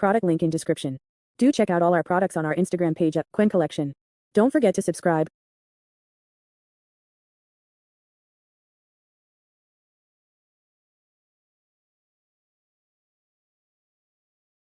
Product link in description. Do check out all our products on our Instagram page at Quinn Collection. Don't forget to subscribe.